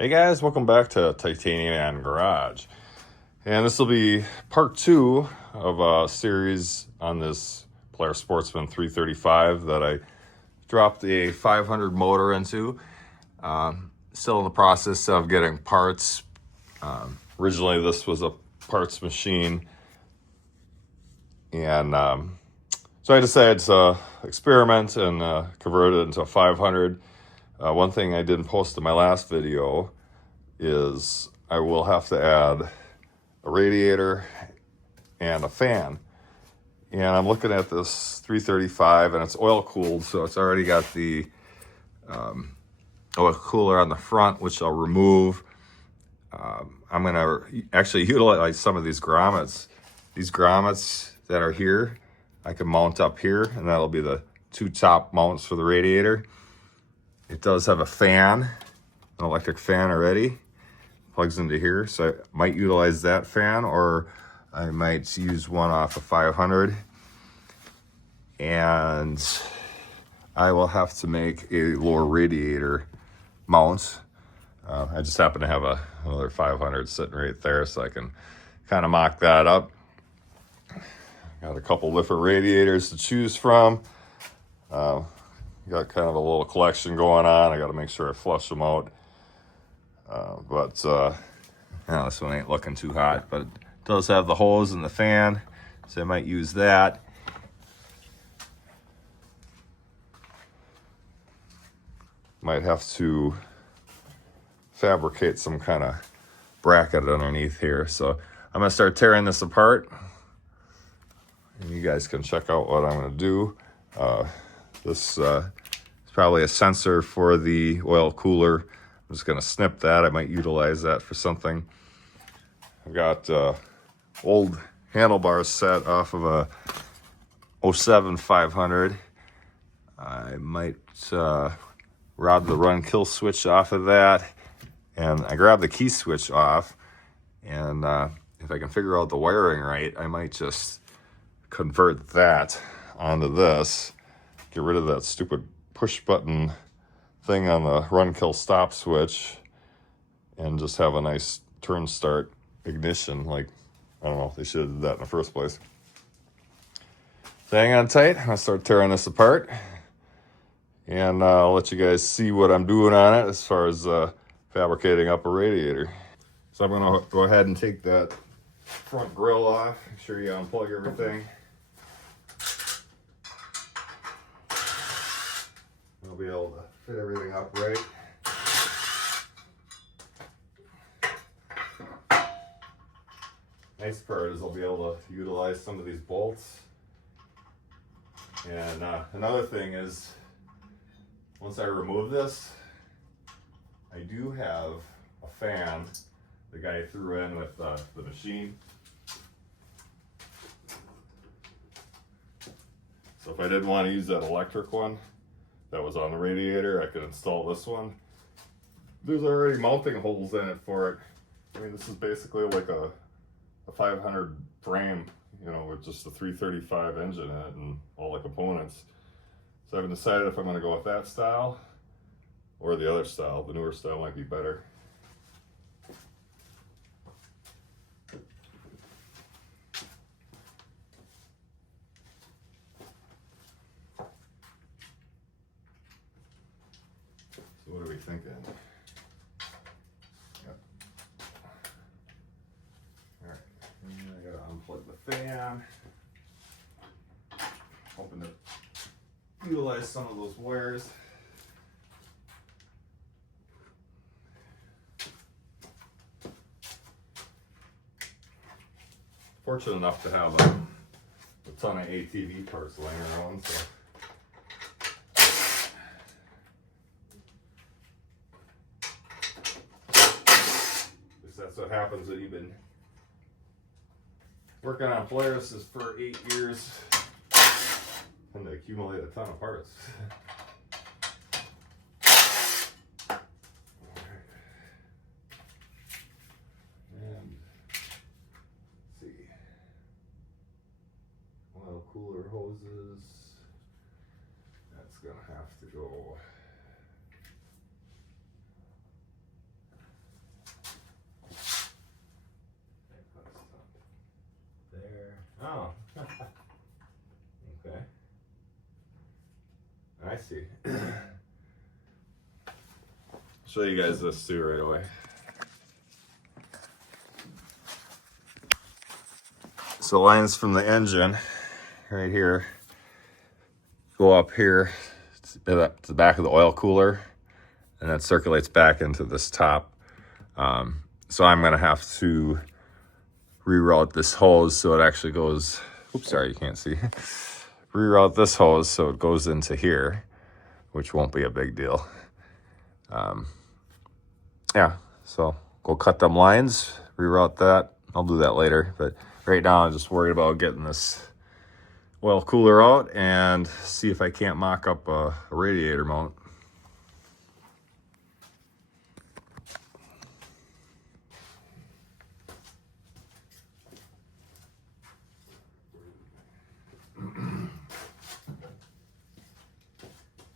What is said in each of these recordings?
Hey guys, welcome back to Titanium and Garage. And this will be part 2 of a series on this Polaris Sportsman 335 that I dropped a 500 motor into. Still in the process of getting parts. Originally this was a parts machine, and so I decided to experiment and convert it into a 500. One thing I didn't post in my last video is I will have to add a radiator and a fan. And I'm looking at this 335 and it's oil cooled, so it's already got the oil cooler on the front, which I'll remove. I'm going to actually utilize some of these grommets. These grommets that are here, I can mount up here, and that'll be the 2 top mounts for the radiator. It does have a fan, an electric fan already, plugs into here, so I might utilize that fan, or I might use one off of 500. And I will have to make a lower radiator mount. I just happen to have another 500 sitting right there, so I can kind of mock that up. Got a couple different radiators to choose from. Got kind of a little collection going on. I got to make sure I flush them out. But this one ain't looking too hot, but it does have the hose and the fan, so I might use that. Might have to fabricate some kind of bracket underneath here. So I'm going to start tearing this apart, and you guys can check out what I'm going to do. This is probably a sensor for the oil cooler. I'm just going to snip that. I might utilize that for something. I've got old handlebars set off of a 07 500. I might rob the run kill switch off of that, and I grabbed the key switch off, and if I can figure out the wiring right, I might just convert that onto this, get rid of that stupid push button thing on the run kill stop switch, and just have a nice turn start ignition. Like, I don't know, they should have did that in the first place. So hang on tight, I'm gonna start tearing this apart, and I'll let you guys see what I'm doing on it as far as fabricating up a radiator. So I'm gonna go ahead and take that front grill off, make sure you unplug everything. I'll be able to fit everything up right. Nice part is I'll be able to utilize some of these bolts. And another thing is, once I remove this, I do have a fan the guy threw in with the machine. So if I didn't want to use that electric one that was on the radiator, I could install this one. There's already mounting holes in it for it. I mean, this is basically like a 500 frame, you know, with just the 335 engine in it and all the components. So I haven't decided if I'm going to go with that style or the other style. The newer style might be better. So what are we thinking? Yep. All right, and I gotta unplug the fan. Hoping to utilize some of those wires. Fortunate enough to have a ton of ATV parts laying around, so. That's what happens when you've been working on Polaris for 8 years and to accumulate a ton of parts. And let's see, oil cooler hoses, that's gonna have to go see. Show you guys this too right away. So lines from the engine right here go up here to the back of the oil cooler, and that circulates back into this top. So I'm gonna have to reroute this hose so it actually goes, oops, sorry, you can't see. Reroute this hose so it goes into here, which won't be a big deal. Yeah, so go cut them lines, reroute that. I'll do that later, but right now I'm just worried about getting this oil cooler out and see if I can't mock up a radiator mount.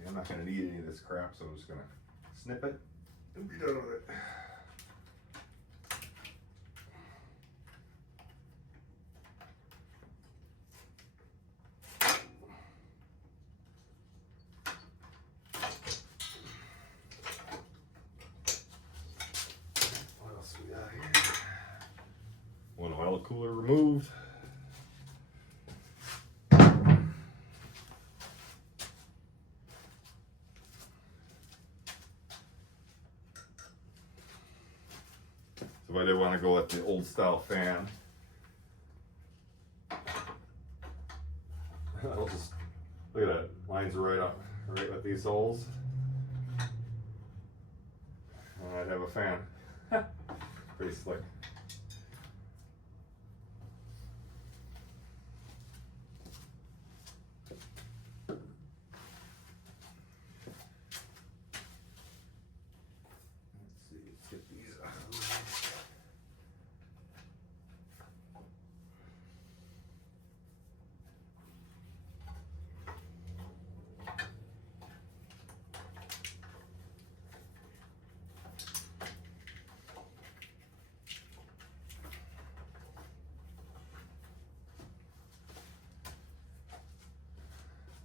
I'm not going to need any of this crap, so I'm just going to snip it and be done with it. What else we got here? One oil cooler removed. So I did want to go with the old style fan. I'll just look at that. Lines right up, right with these holes. And I'd have a fan. Pretty slick. Let's get these out.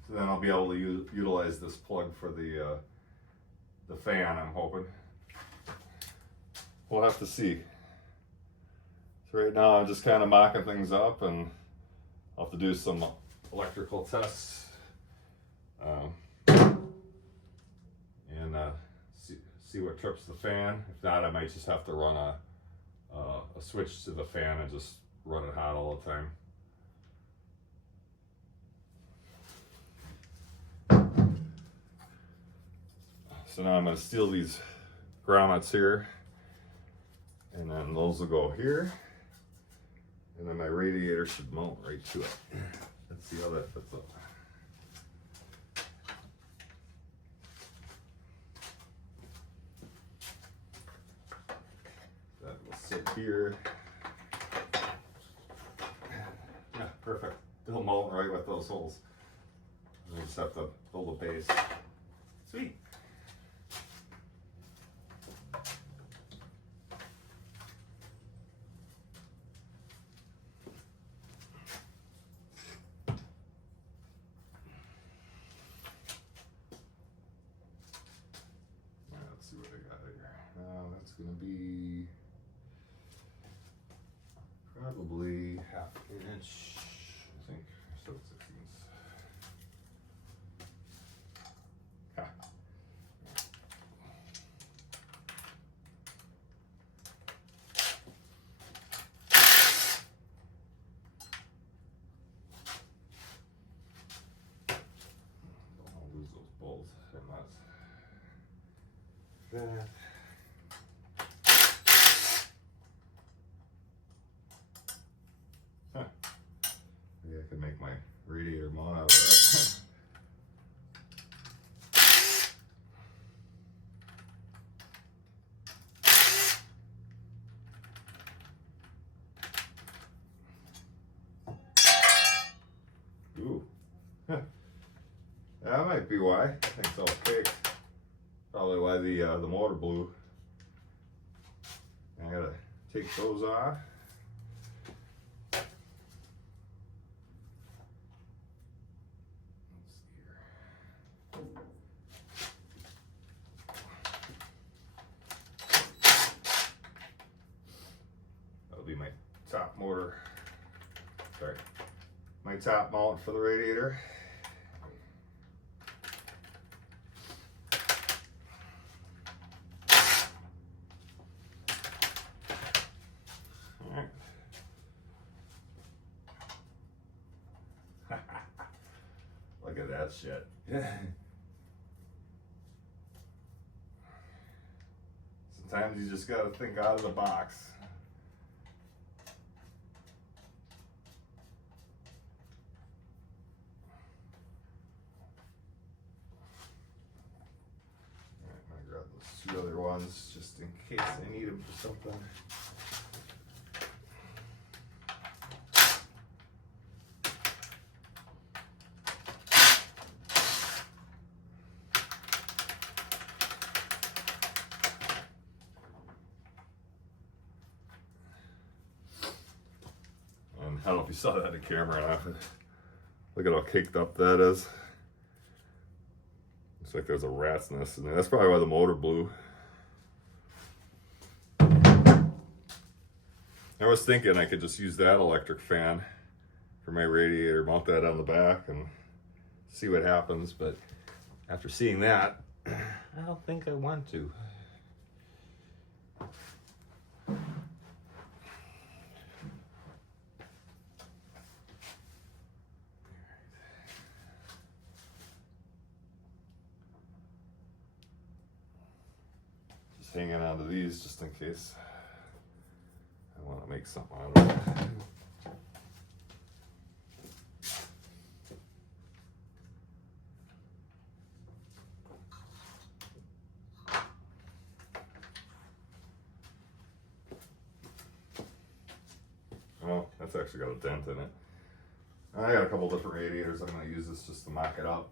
So then I'll be able to utilize this plug for the fan, I'm hoping. We'll have to see. So right now I'm just kind of mocking things up, and I'll have to do some electrical tests and see what trips the fan. If not, I might just have to run a switch to the fan and just run it hot all the time. So now I'm going to seal these grommets here, and then those will go here, and then my radiator should mount right to it. Let's see how that fits up. That will sit here. Yeah, perfect. It'll mount right with those holes. I just have to build a base. Sweet. Let's see what I got here. That's going to be probably half an inch, I think. So 16ths. Ah. Don't lose those bolts and nuts. That. Huh. Maybe I could make my radiator mount out of that. Ooh. That might be why. I think it's all fake. Probably why the motor blew. I gotta take those off. Let's see here. top motor, sorry, my top mount for the radiator. All right. Look at that shit. Sometimes you just gotta think out of the box. Alright, I'm gonna grab those two other ones just in case I need them for something. I don't know if you saw that in the camera or not. Look at how caked up that is. Looks like there's a rat's nest in there. That's probably why the motor blew. I was thinking I could just use that electric fan for my radiator, mount that on the back and see what happens, but after seeing that, I don't think I want to. Hanging on to these just in case I want to make something out of it. Oh, that's actually got a dent in it. I got a couple different radiators. I'm going to use this just to mock it up.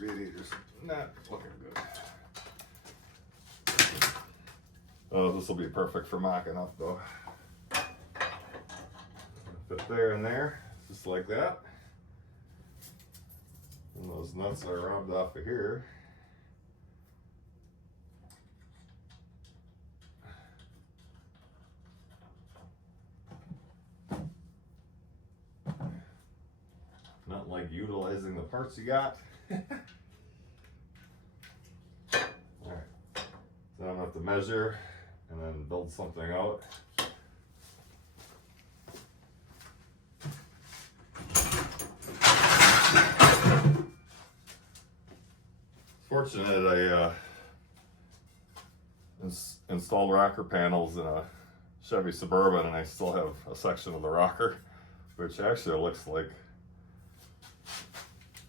Radiator's not looking good. Oh, this will be perfect for mocking up though. Fit there and there, just like that. And those nuts are rubbed off of here. Not like utilizing the parts you got. Alright, so I'm gonna have to measure and then build something out. Fortunate I installed rocker panels in a Chevy Suburban and I still have a section of the rocker, which actually looks like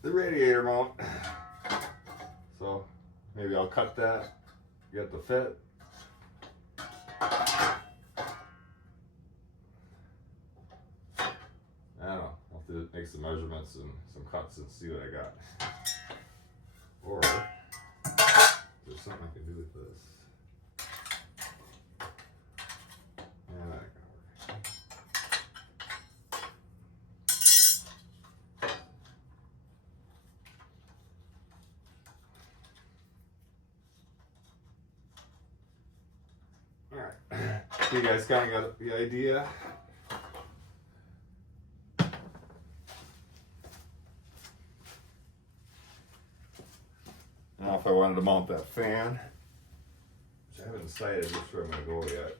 the radiator mount. So maybe I'll cut that, get the fit. I don't know, I'll have to make some measurements and some cuts and see what I got. Or there's something I can do with this. Yeah, that ain't gonna work. Alright, so you guys kind of got the idea. Now if I wanted to mount that fan, which I haven't decided which way I'm going to go yet.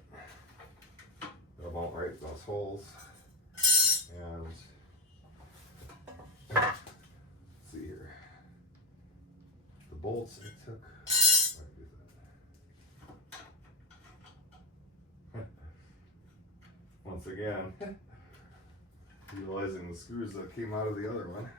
I'll mount right in those holes. And let's see here. The bolts I took. Once again, utilizing the screws that came out of the other one.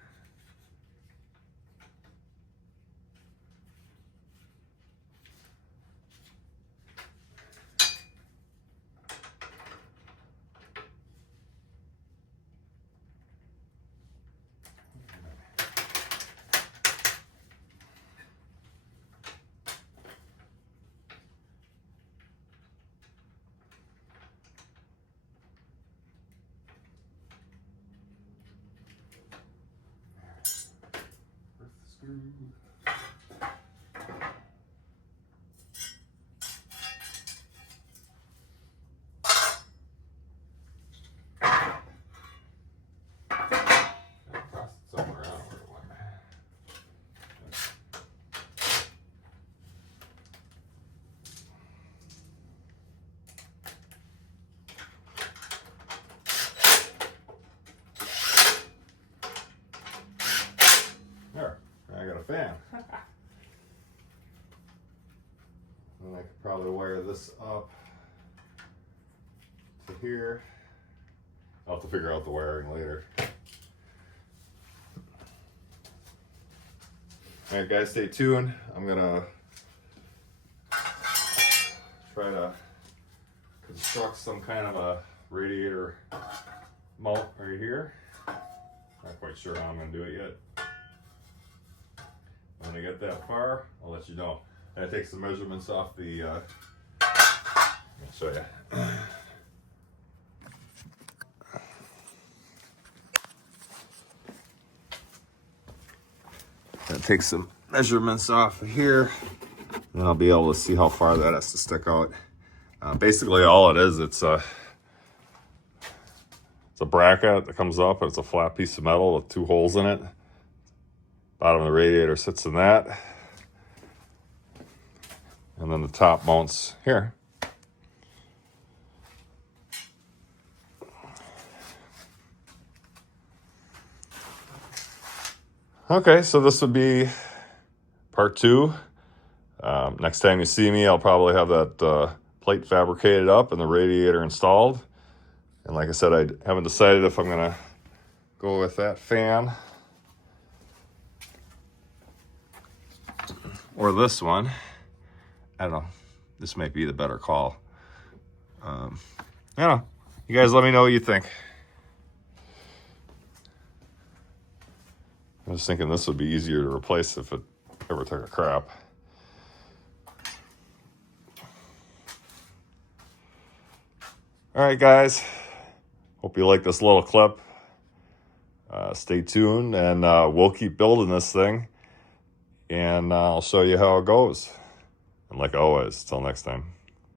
fan. And I could probably wire this up to here. I'll have to figure out the wiring later. Alright guys, stay tuned. I'm gonna try to construct some kind of a radiator mount right here. Not quite sure how I'm gonna do it yet. When I get that far, I'll let you know. And I take some measurements off the, let me show you. Take some measurements off of here, and I'll be able to see how far that has to stick out. Basically, all it is, it's a bracket that comes up, and it's a flat piece of metal with 2 holes in it. Bottom of the radiator sits in that, and then the top mounts here. Okay, so this would be part 2. Next time you see me, I'll probably have that plate fabricated up and the radiator installed. And like I said, I haven't decided if I'm going to go with that fan or this one. I don't know. This might be the better call. I don't know. You guys let me know what you think. I was thinking this would be easier to replace if it ever took a crap. All right, guys. Hope you like this little clip. Stay tuned, and we'll keep building this thing. And I'll show you how it goes. And like always, till next time.